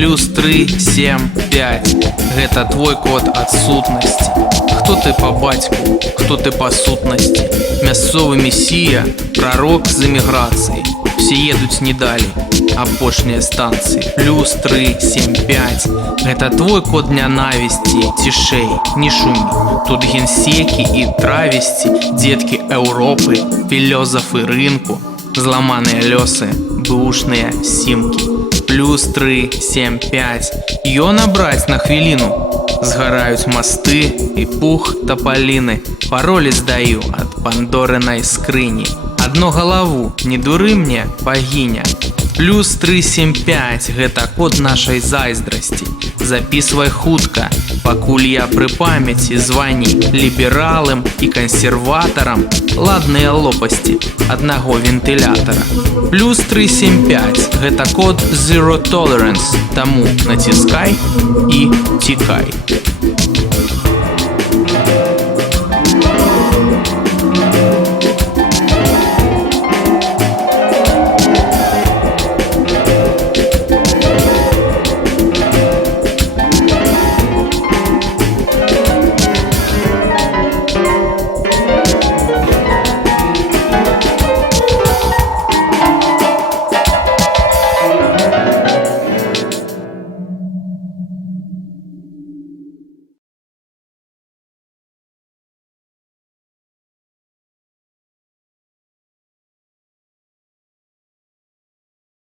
Плюс 3, 7, 5. Гэта твой код адсутнасці. Хто ты па бацьку, хто ты па сутнасці? Мясцовы месія, прарок з эміграцыі. Все едуць не далей, апошнія станцыі. Плюс 3, 7, 5. Гэта твой код нянавісці. Цішэй, не шумі. Тут генсекі і травесці, дзеткі Еўропы, філёзафы рынку, зламаныя лёсы, бэушныя сімкі. Плюс 3, 7, 5. Ё набраць на хвіліну. Згараюць масты і пух тапаліны. Паролі здаю ад пандорынай скрыні. Адно галаву, не дуры мне, багіня. Плюс 3, 7, 5. Гэта код нашай зайздрасці. Записывай хутка, пакуль я пры памяці. Звані лібералам і кансерватарам. Ладныя лопасці аднаго вентылятара. Плюс 3, 7, 5. Гэта код Zero Tolerance. Таму націскай і цікай.